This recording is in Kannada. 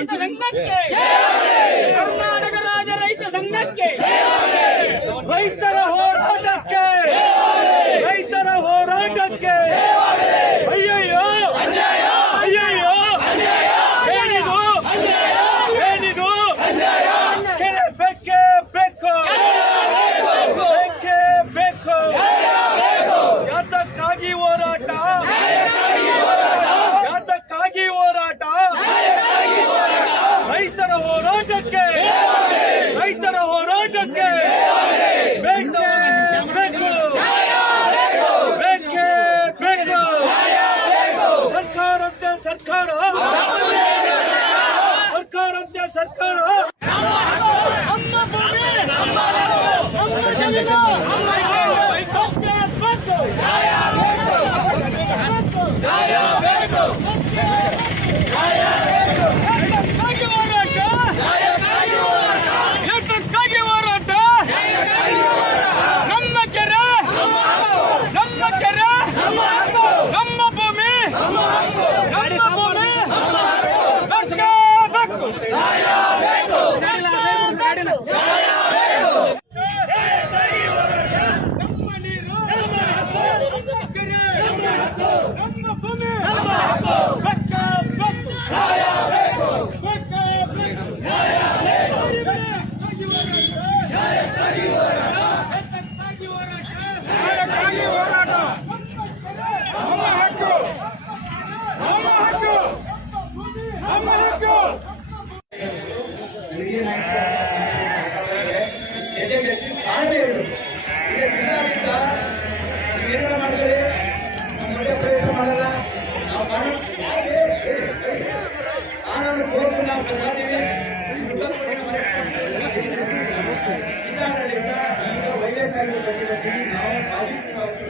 ರೈತ ಸಂಘಕ್ಕೆ, ಕರ್ನಾಟಕ ರಾಜ್ಯ ರೈತ ಸಂಘಕ್ಕೆ, ರೈತರ ಹೋರಾಟಕ್ಕೆ, ರೈತರ ಹೋರಾಟಕ್ಕೆ. ಅಯ್ಯಯ್ಯೋ ಅಯ್ಯಯ್ಯೋ ಏನಿದು ಏನಿದು? ಕೆರೆ ಬೇಕೇ ಬೇಕು, ಬೇಕೇ ಬೇಕು. ಯಾತಕ್ಕಾಗಿ ಹೋರಾಟ? ಯಾತಕ್ಕಾಗಿ ಹೋರಾಟ? ರೈತರ ಹೋರಾಟಕ್ಕೆ, ರೈತರ ಹೋರಾಟಕ್ಕೆ ಬೇಕೇ ಬೇಕು, ಬೇಕೇ ಬೇಕು. ಸರ್ಕಾರಂತೆ ಸರ್ಕಾರ, ಸರ್ಕಾರಂತೆ ಸರ್ಕಾರ. ನಮ್ಮ ಭೂಮಿ, ನಮ್ಮ ಜಮೀನು, ಬೇಕೇ ಬೇಕು. ಯಾತಕ್ಕಾಗಿ ಹೋರಾಟ? ಯಾತಕ್ಕಾಗಿ ಹೋರಾಟ? ನಮ್ಮ ಕೆರೆ, ನಮ್ಮ ಕೆರೆ, ನಮ್ಮ ಭೂಮಿ, ನಮ್ಮ ಭೂಮಿ ಬೇಕು. ನಮ್ಮ ನೀರು, ನಮ್ಮ ಕೆರೆ, ನಮ್ಮ ಭೂಮಿ ಬೇಕೇ ಬೇಕು. ನ್ಯಾಯಕ್ಕಾಗಿ ಹೋರಾಟ, ನಮ್ಮ ಹಕ್ಕು, ನಮ್ಮ ಹಕ್ಕು, ನಮ್ಮ ಹಕ್ಕು. ನಾವು